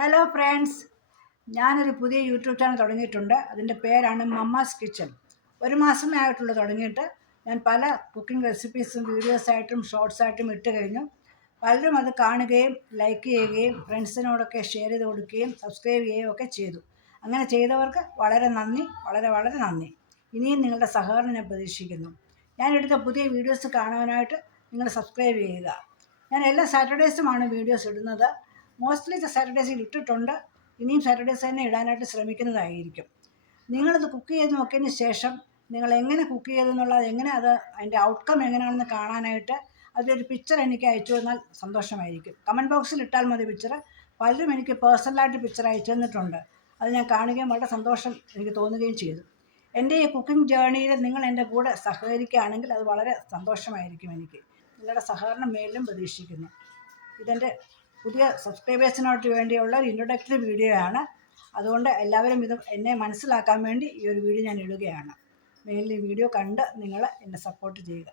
Hello friends, ഞാനൊരു പുതിയ YouTube channel തുടങ്ങിയിട്ടുണ്ട്. അതിൻ്റെ പേരാണ് മമ്മാസ് കിച്ചൺ. ഒരു മാസമേ ആയിട്ടുള്ളൂ തുടങ്ങിയിട്ട്. ഞാൻ പല കുക്കിംഗ് റെസിപ്പീസും വീഡിയോസായിട്ടും ഷോർട്സായിട്ടും ഇട്ട് കഴിഞ്ഞു. പലരും അത് കാണുകയും ലൈക്ക് ചെയ്യുകയും ഫ്രണ്ട്സിനോടൊക്കെ ഷെയർ ചെയ്ത് കൊടുക്കുകയും സബ്സ്ക്രൈബ് ചെയ്യുകയും ഒക്കെ ചെയ്തു. അങ്ങനെ ചെയ്തവർക്ക് വളരെ നന്ദി, വളരെ വളരെ നന്ദി. ഇനിയും നിങ്ങളുടെ സഹകരണം ഞാൻ പ്രതീക്ഷിക്കുന്നു. ഞാനെടുത്ത പുതിയ വീഡിയോസ് കാണുവാനായിട്ട് നിങ്ങൾ സബ്സ്ക്രൈബ് ചെയ്യുക. ഞാൻ എല്ലാ സാറ്റർഡേയ്സുമാണ് വീഡിയോസ് ഇടുന്നത്. മോസ്റ്റ്ലി സാറ്റർഡേയ്സിൽ ഇട്ടിട്ടുണ്ട്. ഇനിയും സാറ്റർഡേയ്സ് തന്നെ ഇടാനായിട്ട് ശ്രമിക്കുന്നതായിരിക്കും. നിങ്ങളിത് കുക്ക് ചെയ്ത് നോക്കിയതിന് ശേഷം നിങ്ങൾ എങ്ങനെ കുക്ക് ചെയ്തെന്നുള്ളത്, എങ്ങനെ അതിൻ്റെ ഔട്ട്കം എങ്ങനെയാണെന്ന് കാണാനായിട്ട് അതിലൊരു പിക്ചർ എനിക്ക് അയച്ചു തന്നാൽ സന്തോഷമായിരിക്കും. കമൻറ്റ് ബോക്സിൽ ഇട്ടാൽ മതി പിക്ചർ. പലരും എനിക്ക് പേഴ്സണലായിട്ട് പിക്ചർ അയച്ചു തന്നിട്ടുണ്ട്. അത് ഞാൻ കാണുകയും വളരെ സന്തോഷം എനിക്ക് തോന്നുകയും ചെയ്തു. എൻ്റെ ഈ കുക്കിംഗ് ജേർണിയിൽ നിങ്ങൾ എൻ്റെ കൂടെ സഹകരിക്കുകയാണെങ്കിൽ അത് വളരെ സന്തോഷമായിരിക്കും. എനിക്ക് നിങ്ങളുടെ സഹകരണം മേലിലും പ്രതീക്ഷിക്കുന്നു. ഇതെൻ്റെ പുതിയ സബ്സ്ക്രൈബേഴ്സിനോട്ട് വേണ്ടിയുള്ള ഒരു ഇൻട്രൊഡക്ടറി വീഡിയോ ആണ്. അതുകൊണ്ട് എല്ലാവരും ഇത് എന്നെ മനസ്സിലാക്കാൻ വേണ്ടി ഈ ഒരു വീഡിയോ ഞാൻ ഇടുകയാണ്. മേലിൽ ഈ വീഡിയോ കണ്ട് നിങ്ങൾ എന്നെ സപ്പോർട്ട് ചെയ്യുക.